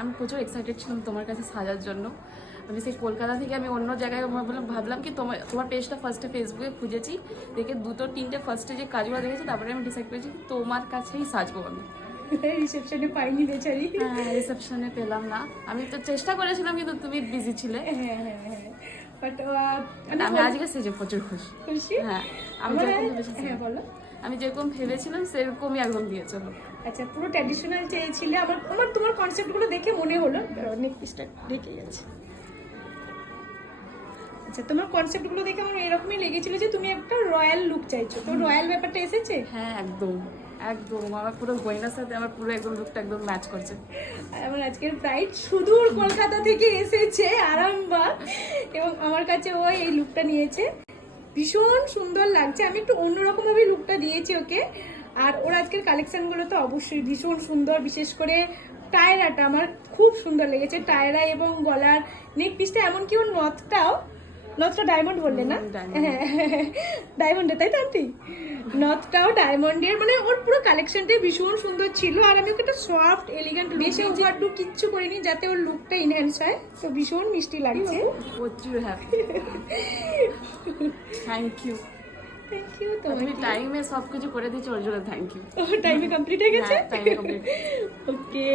আমি প্রচুর এক্সাইটেড ছিলাম তোমার কাছে সাজার জন্য। আমি সেই কলকাতা থেকে আমি অন্য জায়গায় ভাবলাম কি তোমার পেজটা ফার্স্টে ফেসবুকে খুঁজেছি, দেখে 2-3টে ফার্স্টে যে কাজগুলো দেখেছি, তারপরে আমি ডিসাইড করেছি তোমার কাছেই সাজবো আমি। রিসেপশনে পাইনি বেচারি। হ্যাঁ, রিসেপশনে পেলাম না। আমি তো চেষ্টা করেছিলাম কিন্তু তুমি বিজি ছিলে। বাট আমি আজকে সেজে প্রচুর খুশি। হ্যাঁ, আমি যেরকম ভেবেছিলাম, হ্যাঁ বলো। আমি যেরকম ভেবেছিলাম সেরকমই একদম দিয়েছো। আচ্ছা, পুরো ট্র্যাডিশনাল চেয়েছিলে। আমার তোমার কনসেপ্টগুলো দেখে মনে হলো নেক পিসটা ঢেকে যাচ্ছে। আচ্ছা, তোমার কনসেপ্টগুলো দেখে আমার এরকমই লেগেছিল যে তুমি একটা রয়্যাল লুক চাইছো। তো রয়্যাল ব্যাপারটা এসেছে। হ্যাঁ, একদম একদম আমার পুরো গয়নার সাথে আমার পুরো একদম লুকটা একদম ম্যাচ করছে। আর আমার আজকের ব্রাইড সুদূর কলকাতা থেকে এসেছে, আরামবাগ, এবং আমার কাছে ও এই লুকটা নিয়েছে। ভীষণ সুন্দর লাগছে। আমি একটু অন্যরকম ভাবে লুকটা দিয়েছি ওকে। আর ওর আজকের কালেকশনগুলো তো অবশ্যই ভীষণ সুন্দর। বিশেষ করে টায়রাটা আমার খুব সুন্দর লেগেছে। টায়রা এবং গলার নেক পিসটা, এমনকি ওর নথটা ডায়মন্ড বললে না? হ্যাঁ, ডায়মন্ডে, তাই তো আন্টি? নথটাও ডায়মন্ডের। মানে ওর পুরো কালেকশনটাই ভীষণ সুন্দর ছিল। আর আমি ওকে একটা সফট এলিগেন্ট বেশি ওভারডু কিচ্ছু করিনি, যাতে ওর লুকটা ইনহ্যান্স হয়। তো ভীষণ মিষ্টি লাগছে। প্রচুর happy. Thank you. Thank you. তুমি টাইমে সবকিছু করে দিয়েছো, ওর জন্য থ্যাংক ইউ। টাইমে কমপ্লিট হয়ে গেছে। টাইমে কমপ্লিট। ওকে।